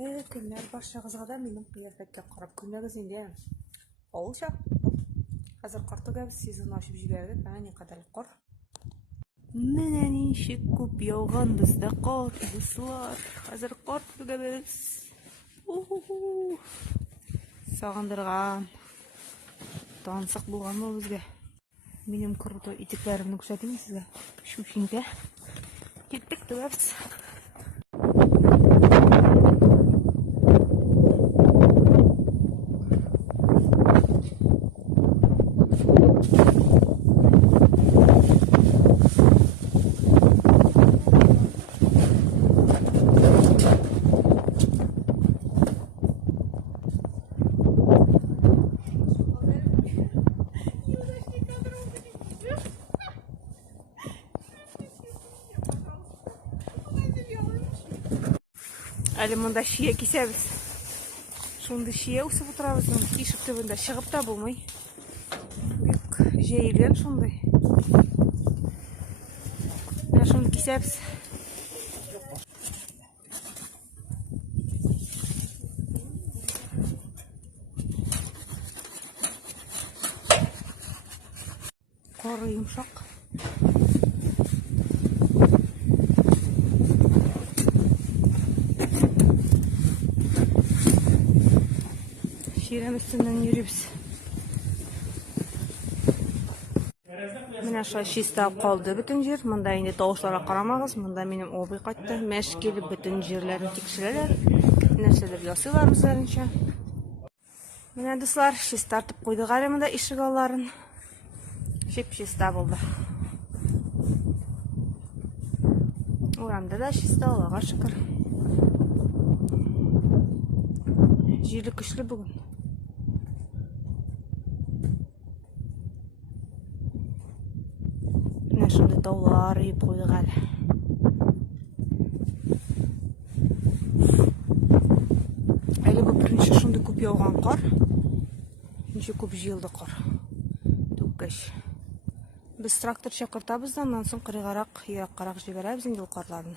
Көннәр башчагызга минем кыяфәткә карап күнәгез инде. Олча. Хәзер картыгыз сезон ачып җибәрдек. Әни кадәр кар. Менә ничек күп яуган бездә кар, дуслар. Хәзер кар түгәбез. Сагындырган. Тансык булганмы безгә? Минем крутой итекләремне күрсәтим сезгә. Шушинкә. Киттек түгәбез. Әле монда шия кисәбез. Шунда шия үсеп утырабыз. Ишек төбендә чыгып та булмый. Бик җәелгән шундай. Менә шуны кисәбез. Кары йомшак. Şiirem üstünden yürüyüz. Менә шулай чиста калды бүтән җир. Монда инде тавышларга карамагыз. Монда минем абый кайтты. Мәш килеп бүтән җирләрне тикшерәләр. Нәрсәдер ясыйлар үзләренчә. Менә дуслар, чиста тартып куйдык әле монда ишек алларын. Чиста булды. Урамда да чиста, Аллага шөкер. Җиле көчле бүген. Шунда таулар йып куйдык әле. Әле бу беренче шундый күп яуган кар. Ничек күп җыелды кар. Түккәч. Без трактор чакыртабыз да, аннан соң кырыгарак, ераккарак җибәрәбез инде ул карларны.